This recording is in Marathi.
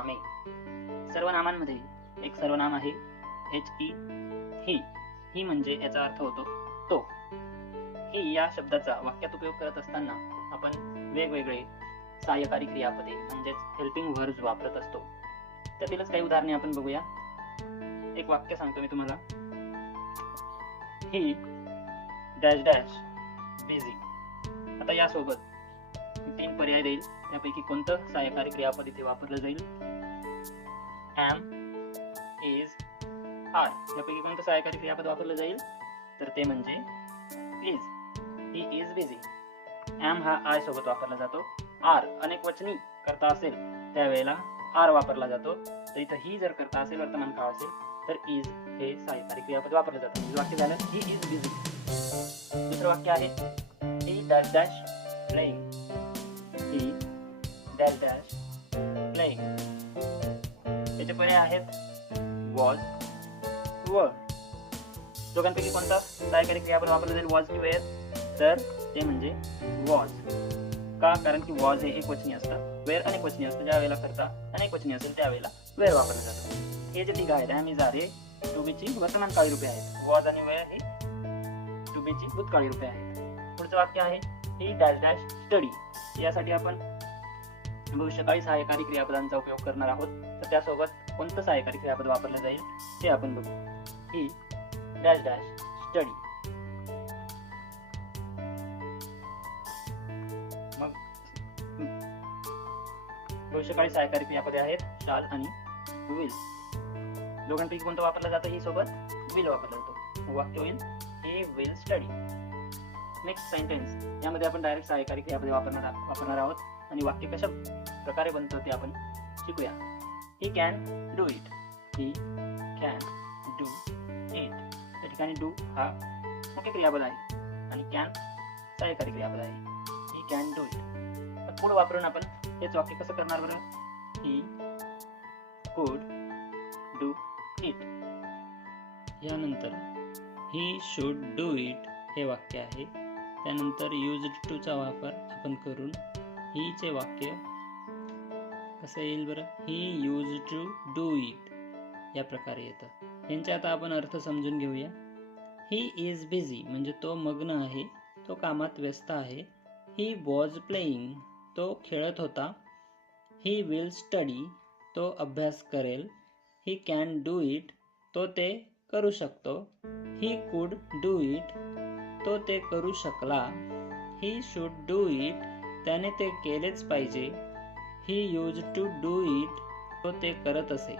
सर्वनामे. सर्वनामांमध्ये एक सर्वनाम आहे he. ही म्हणजे याचा अर्थ होतो तो. ही या शब्दाचा वाक्यात उपयोग करत असताना आपण वेगवेगळे सहाय्यकारी क्रियापदे म्हणजेच हेल्पिंग व्हर्ब्स वापरत असतो. त्यातीलच काही उदाहरणे आपण बघूया. एक वाक्य सांगतो मी तुम्हाला. ही डॅश डॅश बिझी. आता यासोबत 3 पर्याय देईल. यापैकी कोणतं सहाय्यकारी क्रियापद इथे वापरलं जाईल? am, is, are. यापैकी कोणतं सहाय्यकारी क्रियापद वापरलं जाईल? तर ते म्हणजे is. he is busy. am हा I सोबत वापरला जातो. are अनेक वचनी करता असेल त्यावेळेला are वापरला जातो. तर इथं ही जर करता असेल वर्तमान काळ असेल तर is हे सहाय्यकारी क्रियापद वापरलं जातं. म्हणजे वाक्य झालं he is busy. दुसरं वाक्य आहे he dash dash playing. he dash dash playing. त्याचे पर्याय आहेत was, were. दोघांपैकी कोणता सहाय्यकारी क्रियापद वापरलं जाईल was की were? तर ते म्हणजे was. का? कारण की was हे एकवचनी असतं, were अनेक वचनी असतं. ज्या वेळेला करता अनेक वचनी असेल त्यावेळेला were वापरलं जातं. हे जे तिघ आहेत am, is, are हे to be ची वर्तमान काळी रूपे आहेत. was आणि were हे to be ची भूतकाळी रूपे आहेत. पुढचं वाक्य आहे he dash dash study. यासाठी आपण भविष्यकाळी सहाय्यकारी क्रियापदांचा उपयोग करणार आहोत. तर त्यासोबत कोणतं सहाय्यकारी क्रियापद वापरलं जाईल ते आपण बघू. he dash dash study. मग भविष्यकाळी सहाय्यकारी क्रियापदे आहेत shall आणि will. दोघांपैकी कोणतं वापरलं जातं? ही सोबत will वापरलं जातो. वाक्य होईल he will study. Next sentence. यामध्ये आपण डायरेक्ट सहाय्यकारी क्रियापदे वापरणार आहोत आणि वाक्य कशा प्रकारे बनतं ते आपण शिकूया. he can do it. he can do it. या ठिकाणी do हा मुख्य क्रियापद आहे आणि can सहाय्यकारी क्रियापद आहे. he can do it. पुढे वापरून आपण हेच वाक्य कसं करणार बरं? he could do it. यानंतर he should do it हे वाक्य आहे. त्यानंतर used to चा वापर आपण करून he चे वाक्य कसं येईल बरं? he used to do it या प्रकारे येतं. यांचे आता आपण अर्थ समजून घेऊया. he is busy म्हणजे तो मग्न आहे, तो कामात व्यस्त आहे. he was playing तो खेळत होता. he will study तो अभ्यास करेल. he can do it तो ते करू शकतो. he could do it तो ते करू शकला. he should do it त्याने ते केलेच पाहिजे. he used to do it तो ते करत असे.